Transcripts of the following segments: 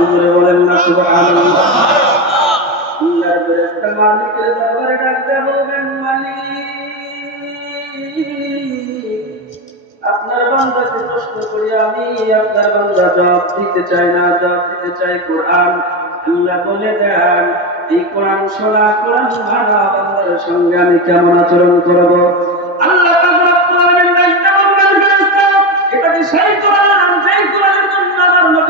জোরে বলেন না আপনার বান্দাকে প্রশ্ন করি, আমি আপনার বান্দা জবাব দিতে চাই না, জবাব দিতে চাই কোরআন। আল্লাহ বলে দেন, এই কোরআন শোনা, কোরআন মানা বান্দার সঙ্গে আমি কেমন আচরণ করব?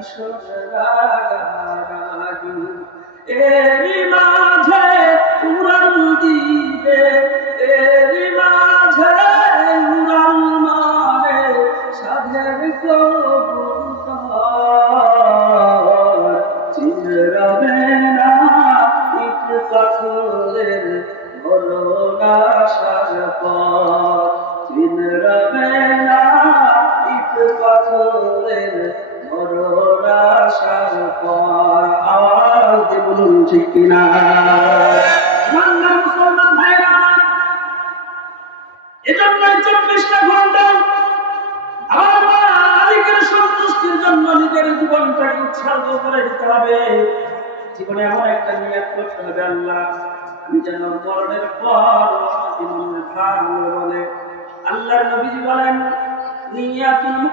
ভীষণ রাগারাগি এরই মাঝে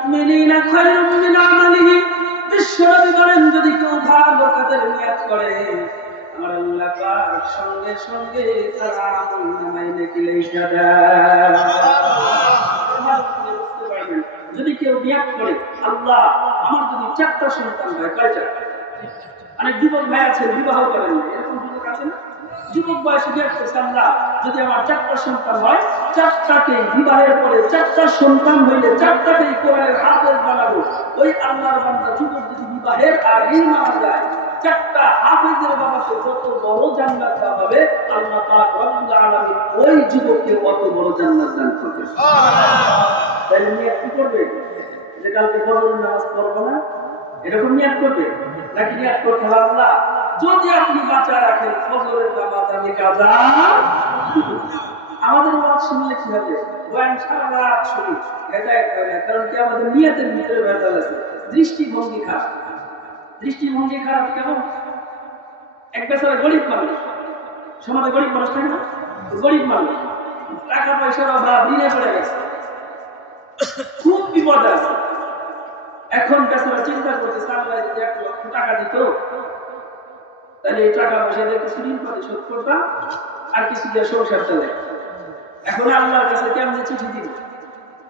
যদি কেউ ভালো করে, আমার আল্লাহ যদি কেউ নিয়াত করে আমার যদি চারটা সন্তান হয়, কয়টা? অনেক যুবক ভাই আছে, বিবাহ করেন। এরকম যুবক আছে না? যুবক বয়সে নিয়াত করছে আল্লাহ যদি আমার চারটা সন্তান হয় চারটাকে বিবাহের পরে চারটা সন্তান হইলে চারটাকেই কোরআনের হাফেজ বানাবো। ওই আল্লাহর বান্দা যুবক যদি বিবাহের আগেই মারা যায়, চারটা হাফেজের বাবাকে যত বড় জান্নাত দেওয়া হবে, আল্লাহ পাক রব্বুল আলামিন ওই যুবককে কত বড় জান্নাত দান করবে। তাহলে নিয়াত কি করবে? যে কালকে ফজরের নামাজ পড়ব না? এরকম নিয়াত করবে? নাকি নিয়াত করতে হবে আল্লাহ? যদি আপনি বাঁচা রাখেন, ফজরের নামাজ আমি কাজা আমাদের ওয়াজ শুনলে কি হবে বয়ান সারা রাত শুনি হেদায়ত হয় না কারণ কি আমাদের নিয়তের ভিতরে ভেজাল আছে। দৃষ্টিভঙ্গি খারাপ। দৃষ্টিভঙ্গি খারাপ কেমন? এক বেচারা গরিব মানুষ। সমাজে গরিব মানুষ থাকে না? গরিব মানুষ। টাকা পয়সার অভাব, ঋণে পড়ে গেছে। খুব বিপদ আছে। এখন বেচারা চিন্তা করতেছে, আল্লাহ যদি এক লক্ষ টাকা দিত, তাহলে এই টাকা পয়সা দিয়ে কিছু ঋণ পরিশোধ করতাম, আর কিছু দিয়ে সংসার চালাই এখন আল্লাহর কাছে কেমন চিঠি দিব?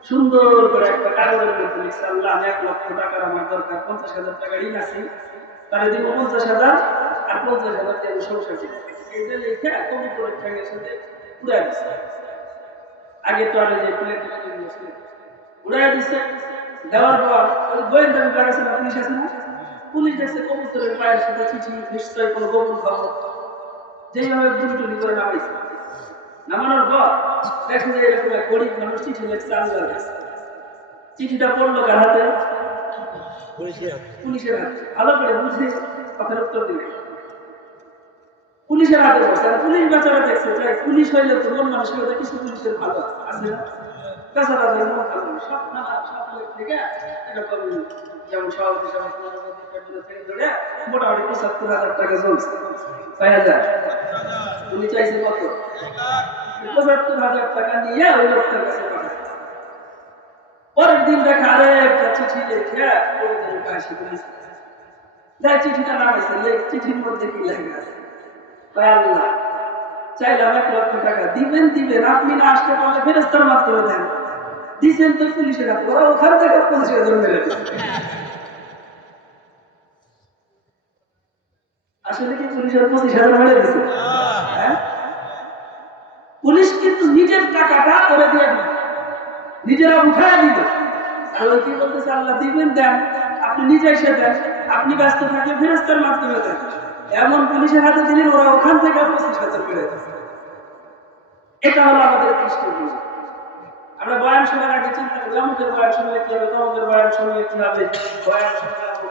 সুন্দর করে একটা কাগজের মধ্যে লিখছে, আল্লাহ, আমি এক লক্ষ টাকার আমার দরকার, পঞ্চাশ হাজার টাকা ঋণ আছে, তাহলে দিব পঞ্চাশ হাজার আর পঞ্চাশ হাজার টাকা সংসার ছিল এটা লিখে কবুতরের ঠ্যাঙের সাথে উড়াই দিচ্ছে আগে তো আর যে প্লেট উড়াই দিচ্ছে দেওয়ার পর ওই গোয়েন্দা বিভাগ আছে না, পুলিশ আছে না? পুলিশ দেখছে কবুতরের পায়ের সাথে চিঠি, নিশ্চয়ই কোনো গোপন খবর। যেইভাবে টুলি করে নামাইছে নামানোর পর দেখেন যে এরকম এক গরিব মানুষ চিঠি লিখছে আল্লাহর কাছে। চিঠিটা পড়ল কার হাতে? পুলিশের হাতে। ভালো করে বুঝে কথার উত্তর দিবে পুলিশের হাতে বসে। আর পুলিশ বেচারা দেখছে যে পুলিশ হইলে তো মন মানুষের মধ্যে কিছু পুলিশের ভালো আছে না? বেচারা যে মন ভালো সব না সব থেকে এরকম যেমন সভাপতি সভাপতি থেকে ধরে মোটামুটি পঁচাত্তর হাজার টাকা চলছে ছয় হাজার উনি চাইছে কত? পঁচাত্তর হাজার টাকা নিয়ে ওই লোকটার কাছে পরের দিন দেখা আরে একটা চিঠি লিখে দিয়েছে চিঠিটা নামাইছে চিঠির মধ্যে দিবেন দিবেন আপনি না আসতে পারলে ফেরস্তার মাধ্যমে দেন দিছেন তো পুলিশের ওরা ওখান থেকে পুলিশের জন্য আসলে কি পুলিশের পঁচিশ হাজার হ্যাঁ? পুলিশ কিন্তু নিজের টাকাটা করে দিয়ে দিল। নিজেরা উঠায় দিল। ওই কি বলতেছে? আল্লাহ দিবেন, দেন। আপনি নিজে এসে দেন। আপনি ব্যস্ত থাকলে ফেরস্তার মাধ্যমে দেন। এমন পুলিশের হাতে দিলেন ওরা ওখান থেকে পঁচিশ হাজার দিচ্ছে এটা হলো আমাদের খ্রিস্টান আমরা বয়ান শোনার আগে চিন্তা করি আমাদের বয়ান শুনলে কি হবে, তোমাদের বয়ান শুনলে কি হবে? বয়ান শুনলে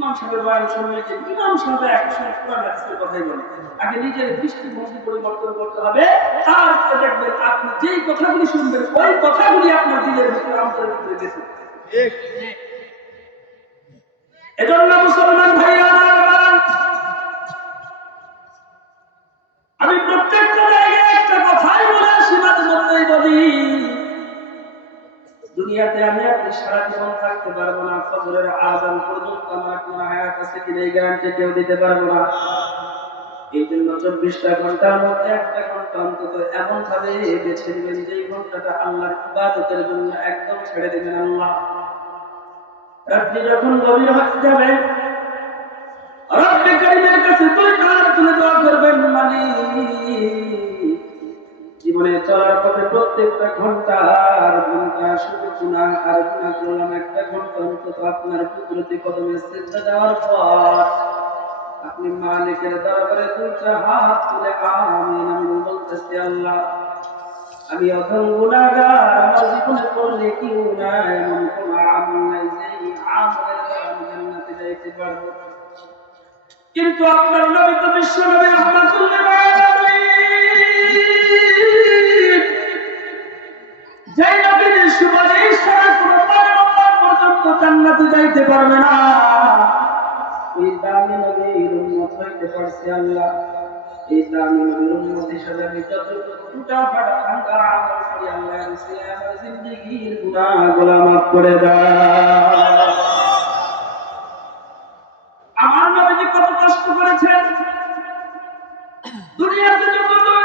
ইমাম সাহেবের বয়ান শুনলে যে ইমাম সাহেব সময় কোরআন হাদিসের কথাই বলে, আগে নিজের দৃষ্টিভঙ্গি পরিবর্তন করতে হবে, তারপরে দেখবেন আপনি যেই কথাগুলি শুনবেন, ওই কথাগুলি আপনার দিলের ভিতরে আমাদের ভিতরে গেছে। এজন্য মুসলমান ভাইরা আমি প্রত্যেকটা দুনিয়াতে আমি আপনি সারা জীবন থাকতে পারব না, ফজরের আজান পর্যন্ত আমার কোনো হায়াত আছে কিনা এই গ্যারান্টি কেউ দিতে পারব না। এই জন্য চব্বিশটা ঘণ্টার মধ্যে একটা ঘণ্টা অন্তত এমন ভাবে বেছে নেবেন যে ঘন্টাটা আল্লাহর ইবাদতের জন্য একদম ছেড়ে দেবেন আল্লাহ। রাত্রি যখন গভীর হয়ে যাবে, রব্বে কারিমের কাছে তুই কান তুলে দোয়া করবেন মানে জীবনে চলার পথে প্রত্যেকটা ঘণ্টা আর ঘণ্টা শুধু গুণা আর গুণা করলাম একটা ঘণ্টা অন্তত আপনার কুদরতি কদমে সিজদা দেওয়ার পর আপনি মালিকের দরবারে দুইটা হাত তুলে আমিন আমি বলতেছি আল্লাহ। আমি অধম গুণাগার আমার জীবনে করলে কি গুণা এমন কোন আমল নাই যে আমলের আমি জান্নাতে যাইতে পারব। কিন্তু আপনার নবী তো বিশ্ব নবী রহমাতুল্লাহ যে নবীর সুপারিশ ছাড়া কোনো পয়গম্বর পর্যন্ত জান্নাতে যাইতে পারবে না। ওই দামি হইতে পারছে আল্লাহ। এই দামি আমি ফাটা আল্লাহ আমার জিন্দেগির করে আমার নবীজি কত কষ্ট করেছেন। দুনিয়াতে যখন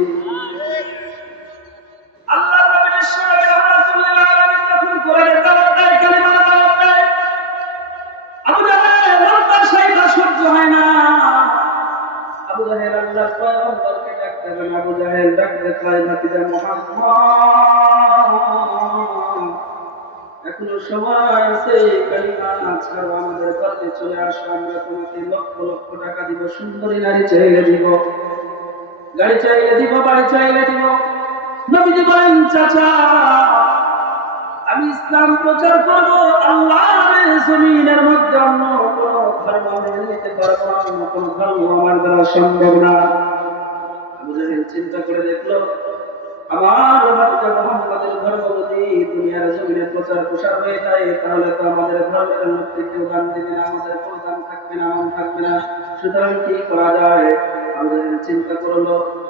এখনও সময় আছে কালিমা আমাদের চলে আসো, আমরা তোমাকে লক্ষ লক্ষ টাকা দিব, সুন্দরী নারী চাইলে দিব। গাড়ি চাইলে দিব, বাড়ি চাইলে দিব। নবীজি বলেন, চাচা, আমি ইসলাম প্রচার করব, আল্লাহর জমিনের মধ্যে অন্য কোন ধর্ম নিতে পারব না ধর্ম আমার দ্বারা সম্ভব না। চিন্তা করে দেখল আমার ভাতিজা মোহাম্মদের ধর্ম যদি দুনিয়ার জমিনে প্রচার প্রসার যায়, তাহলে তো আমাদের ধর্মের মধ্যে কেউ দান দেবে না, আমাদের কোনো দান থাকবে না থাকবে না। সুতরাং কি করা যায়? আবু চিন্তা করল,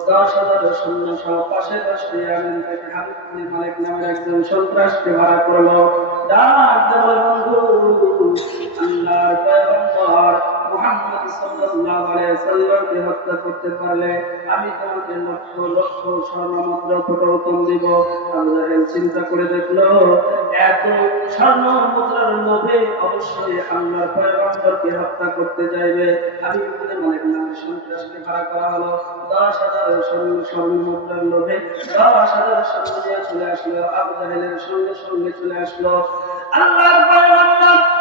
দশ হাজার সৈন্য সহ পাশে পাশে আমিন থেকে হাবিব মালিক নামের একজন সন্ত্রাসকে চিন্তা করে দেখল, এত স্বর্ণ মুদ্রার লোভে অবশ্যই আল্লাহর পয়গম্বরকে হত্যা করতে চাইবে। আমি মালিক নামের সন্ত্রাসকে ভাড়া করা হলো। দশ হাজার লোভে দশ চলে আসলো, আবু জাহেলের সঙ্গে সঙ্গে চলে আসলো। আল্লাহর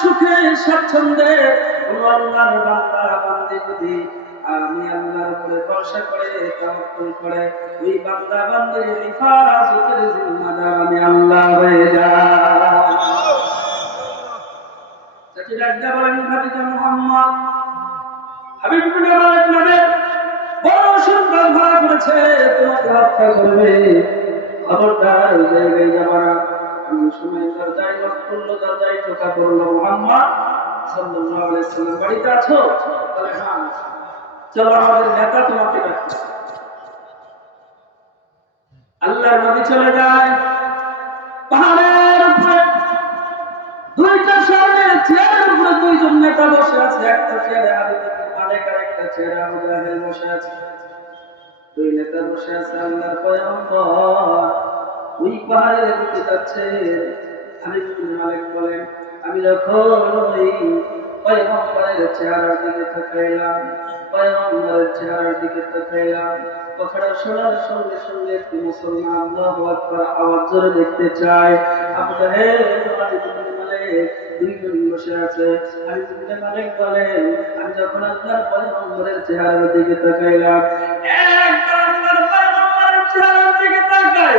সুখে স্বচ্ছন্দে আমি আল্লাহর উপরে ভরসা করে, তাওয়াক্কুল করে, ওই বান্দা, বান্দির হিফাজতের জিম্মাদার আমি আল্লাহ হয়ে যাই। চাচি ডাক্তার বলেন ভাতিজা মুহাম্মদ। হাবিব ইবনে মালিক নামে বড় সন্তান ভাড়া করেছে তোমাকে হত্যা করবে। খবরদার ওই জায়গায় যাবা না এমন সময় দরজায় হ্যাঁ আল্লাহর নবী চলে যায়। পাহাড়ের উপরে দুইটা সামনে চেয়ারের উপরে দুইজন নেতা বসে আছে। একটা চেয়ারে ইবনে একটা চেয়ারে আবু বসে আছে। দুই নেতা বসে আছে, আল্লাহর পয়গম্বর। ওই পাহাড়ের দিকে যাচ্ছে। হাবিব ইবনে মালিক বলেন, আমি যখন ওই পয়গম্বরের চেহারার দিকে তাকাইলাম, পয়গম্বরের চেহারার দিকে তাকাইলাম, কথাটা শোনার সঙ্গে সঙ্গে একটি মুসলমান আল্লাহু আকবার আওয়াজ জোরে দেখতে চায়। আবু জাহেল হাবিব ইবনে মালিক, দুইজন বসে আছে। আমি তুমি মালিক বলেন, আমি যখন আল্লাহর পয়গম্বরের চেহারার দিকে তাকাইলাম আল্লাহর পয়গম্বরের চেহারার দিকে তাকাই।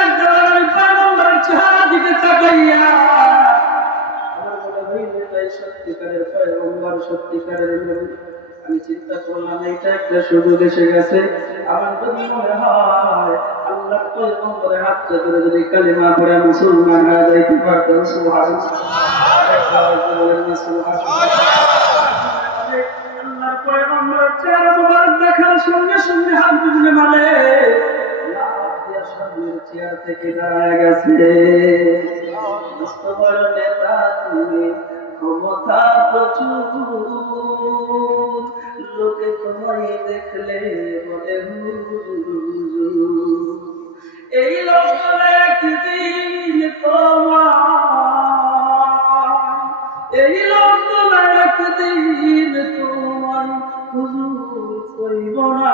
চেহারা দিকে তাকাইয়া সত্যিকারের পয়গম্বর সত্যিকারের নবী আমি চিন্তা করলাম এইটা একটা সুযোগ এসে গেছে। আমার যদি মনে হয় আল্লাহ পয়গম্বরের হাতটা ধরে যদি কালিমা পড়ে মুসলমান হয়ে যাইতে পারতাম সুবহানাল্লাহ দেখার সঙ্গে সঙ্গে হাত বুঝলে মানে সামনের চেয়ার থেকে দাঁড়ায় গেছে। মস্ত বড় নেতা, তুমি ক্ষমতা প্রচুর। লোকে তোমায় দেখলে বলে এই লোক একদিন তোমার এই লোক একদিন তোমার হুজুর করিব না।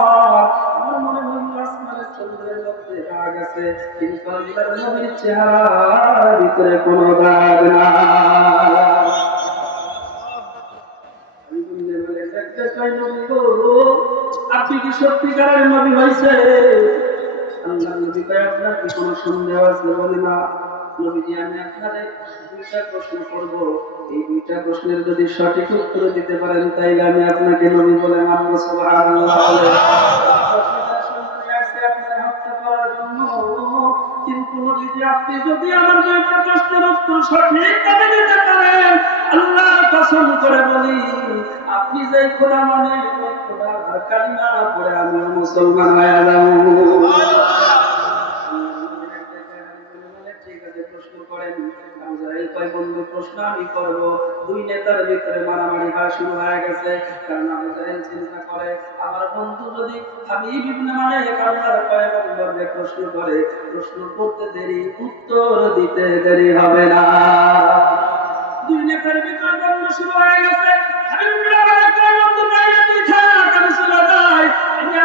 ভিতরে রাগ না আপনি কি সত্যিকারের নবী হয়েছে? আপনার কি সন্দেহ আছে? বলে, না আমি আপনাদের দুইটা প্রশ্ন এই দুইটা প্রশ্নের যদি সঠিক উত্তর দিতে পারেন, তাইলে আমি আপনাকে নবী বলে মানবো, সুবহানাল্লাহ আপনি যদি আমার প্রশ্নের উত্তর সঠিকভাবে দিতে পারেন আল্লাহ কসম করে বলি, আপনি যে খোদা মানে খোলা কালিমা পড়ে আমি মুসলমান হয়ে যাব। আবুজাহেল বন্ধু প্রশ্ন আমি করব। দুই নেতার ভিতরে মারামারি হওয়া শুরু হয়ে গেছে। কারণ আবুজাহেল চিন্তা করে, আমার বন্ধু যদি হাবিব ইবনে মালিক আল্লাহর পয়গম্বরকে প্রশ্ন করে, প্রশ্ন করতে দেরি, উত্তর দিতে দেরি হবে না। দুই নেতার ভিতরে দ্বন্দ্ব শুরু হয়ে গেছে। বন্ধু আমি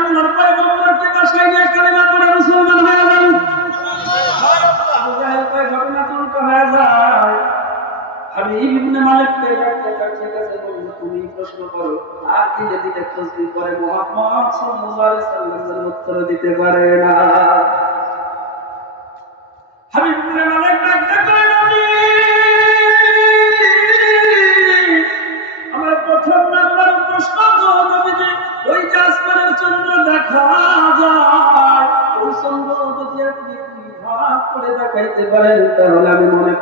আমি আল্লাহর ঘটনা তো হয়ে যায়। আমি ইবনে মালিককে ডাকতে ডাকতে ঠিক আছে? তুমি প্রশ্ন করো, আর ধীরে ধীরে তসবিহ করে মুহাম্মদ সাল্লাল্লাহু আলাইহি সাল্লাম উত্তর দিতে পারে না। হাবিব ইবনে মালিক ডাকতে কয় নবী? আমার প্রথম নাম্বার প্রশ্ন তো নবীজি, ওই যে আসমানের চন্দ্র দেখা যায়। ওই চন্দ্র যদি আপনি ভাগ করে দেখাইতে পারেন, তাহলে আমি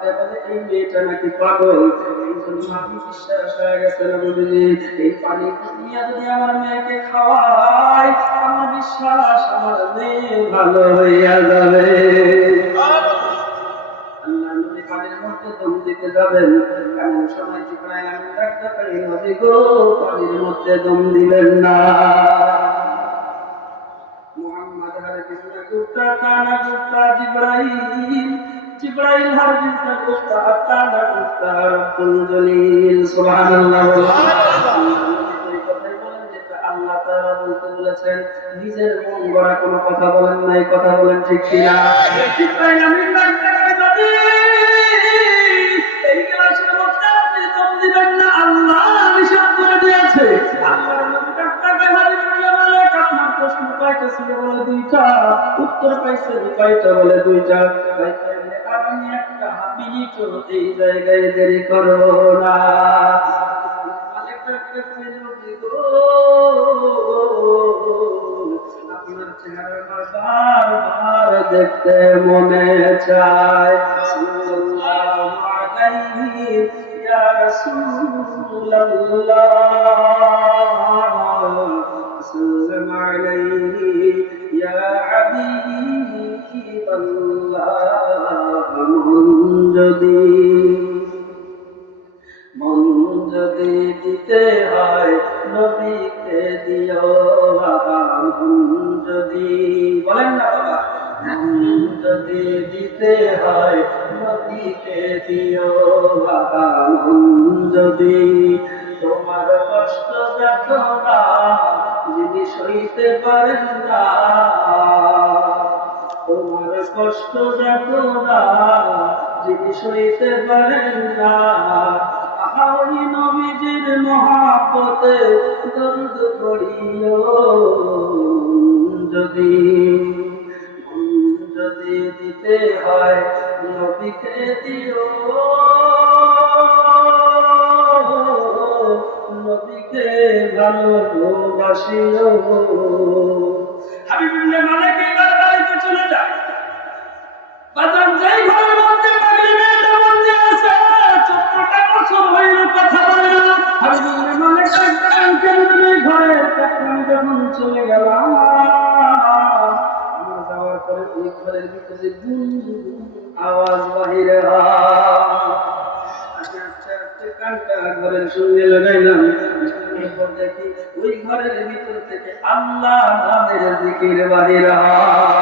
বলে এই মেয়েটা নাকি পাগল এই জন্য আমি বিশ্বাস হয়ে গেছে না বুঝলি এই পানি নিয়ে যদি আমার মেয়েকে খাওয়াই, আমার বিশ্বাস আমার মেয়ে ভালো হইয়া যাবে। মধ্যে যাবেন। এমন সময় জিব্রাইল আমি ডাকতে পারি, নবী গো, পানির মধ্যে দম দিবেন না। মুহাম্মদ হারগিজ না, গুপ্তা, কানা, গুপ্তা, জিব্রাইল। নিজের মন গড়া কোনো কথা বলেন নাই কথা বলেন ঠিক কিনা? জিব্রাইল, আমি ডাকতে পারি নবী এই গ্লাসের মধ্যে আপনি দম দিবেন না, আল্লাহ নিষেধ করে বলে দুইটা, উত্তর পাইছে কয়টা বলে দুইটা। এই জায়গায় দেরি করব না। দেখতে মনে চায়। সাল্লাল্লাহু আলাইহি যদি মন যদি দিতে হয়, নবীকে দিও মন যদি বলেন না বাবা। যদি দিতে হয়, নবীকে দিও বাবা যদি তোমার কষ্ট বেদনা যিনি সইতে পারেন না, তোমার কষ্ট বেদনা যিনি সইতে পারেন না। নবীজির মহাপতে যদি যদি দিতে হয়, নবীকে দিও। নবীকে ভালোবাসিও। হাবিবুল্লাহ নামের জিকির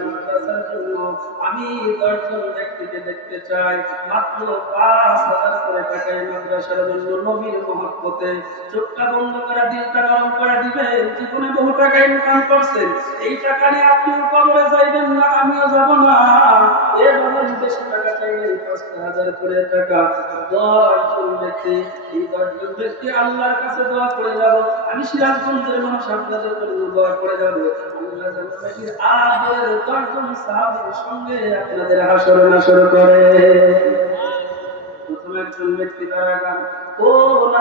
আমি দশজন ব্যক্তিকে দেখতে চাই। মাত্র পাঁচ হাজার করে টাকা এই মাদ্রাসার জন্য নবীর মহব্বতে চোখটা বন্ধ করা, দিলটা গরম করে দিবে। জীবনে বহু টাকা ইনকাম করছেন এই টাকা নিয়ে আপনিও কমে যাইবেন না, আমিও যাব না। এ বলেন বেশি টাকা করে টাকা ব্যক্তি, এই ব্যক্তি আল্লাহর কাছে দোয়া করে যাব। আমি সিরাজগঞ্জের মানুষ, আপনাদের জন্য দোয়া করে যাব। আদের দশজন সাহাবীর সঙ্গে আপনাদের হাসর নাসর করে। প্রথম একজন ব্যক্তি তারা ও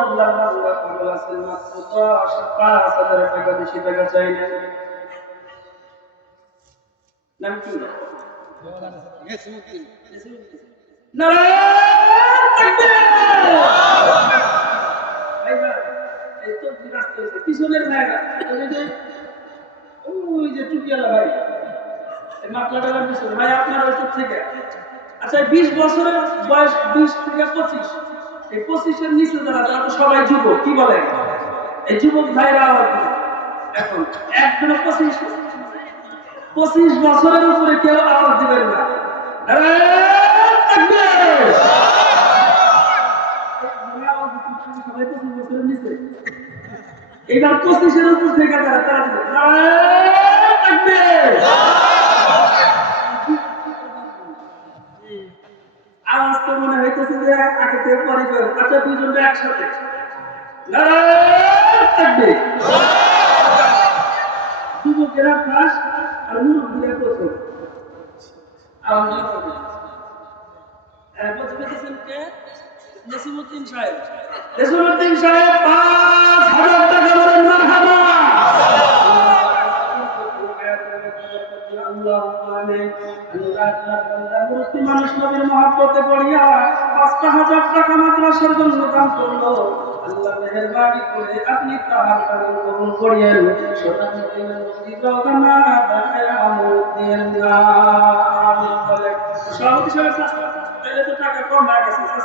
আল্লাহ আল্লাহ, পাগল আছেন মাত্র দশ, পাঁচ হাজার টাকা বেশি টাকা চাই না। নাম কি? পিছনের আচ্ছা বিশ বছরের বয়স বিশ থেকে পঁচিশ এই পঁচিশের নিচে যারা তারা তো সবাই যুবক কি বলে এই যুবক ভাইরা এখন, একজনে পঁচিশ পঁচিশ বছরের উপরে কেউ আওয়াজ দিবেন না। এবার পঁচিশের উপর থেকে তারা! আওয়াজ তো মনে হইতেছে যে আগে পরে আচ্ছা দুজনটা একসাথে তাকবীর! যুবকেরা ফার্স্ট আর মুরব্বীরা প্রথম আওয়াজ হবে প্রথমে দিয়েছেন কে? নসিমুদ্দিন সাহেব। নসিমুদ্দিন সাহেব পাঁচ হাজার টাকা বলেন মারহাবা। মানুষ নবীর মহাব্বতে পড়িয়া পাঁচটা হাজার টাকা মাদ্রাসার জন্য দান করল আল্লাহ মেহরবানি করে আপনি তাহার কারণ করিয়েন মদিনা মসজিদ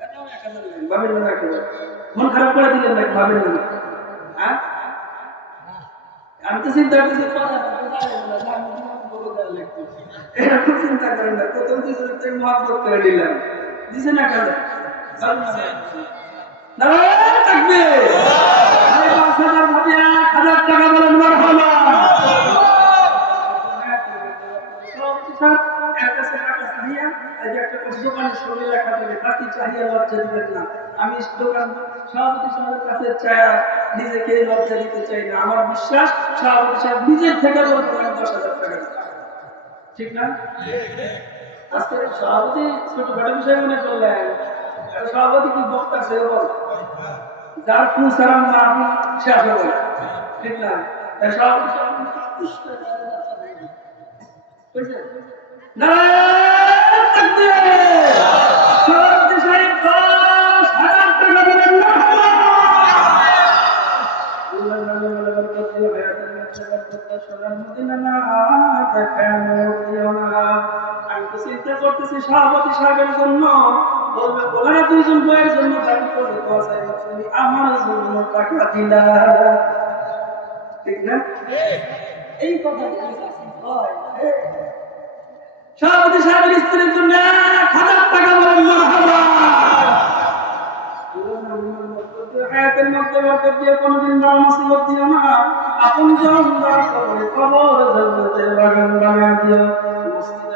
এটাও এক হাজার নেন ভাবেন না এক হাজার মন খারাপ করে দিলেন ভাবেন না। হ্যাঁ? আমি তো চিন্তা করতেছি এরকম চিন্তা করেন না প্রথম দুজন থেকে মহাব্বত করে নিলাম দিছে না কাজে নারায়ণ থাকবে পাঁচ হাজার ভাবি এক হাজার টাকা বলেন মারহাবা আমি দোকান সভাপতি সাহেবের কাছে চায়া নিজেকে লজ্জা দিতে চাই না। আমার বিশ্বাস সাহেব নিজের থেকে দশ হাজার টাকা ঠিক না? সভাপতি ছোটখাটো বিষয় মনে সভাপতি কি বক্তা সে বল? যার ঠিক না? সভাপতি নারায়ণ করতেছি সভাপতি সাহেবের জন্য বলবে বলারা দুইজন বইয়ের জন্য দাবি তুমি আমার জন্য টাকা দিলা। ঠিক না? এই কথা সভাপতি সাহেবের স্ত্রীর জন্য এক হাজার টাকা হায়াতের মধ্যে বরকত দিয়ে কোনদিন দিও না। আপন দান করে কবর বাগান দিও। মধ্যে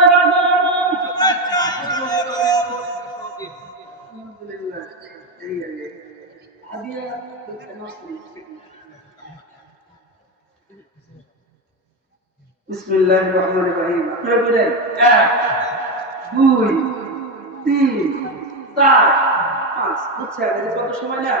বিসমিল্লাহির রহমানির রহিম আপনারা বলেন এক দুই তিন চার পাঁচ বুঝছেন এদের কত সময় না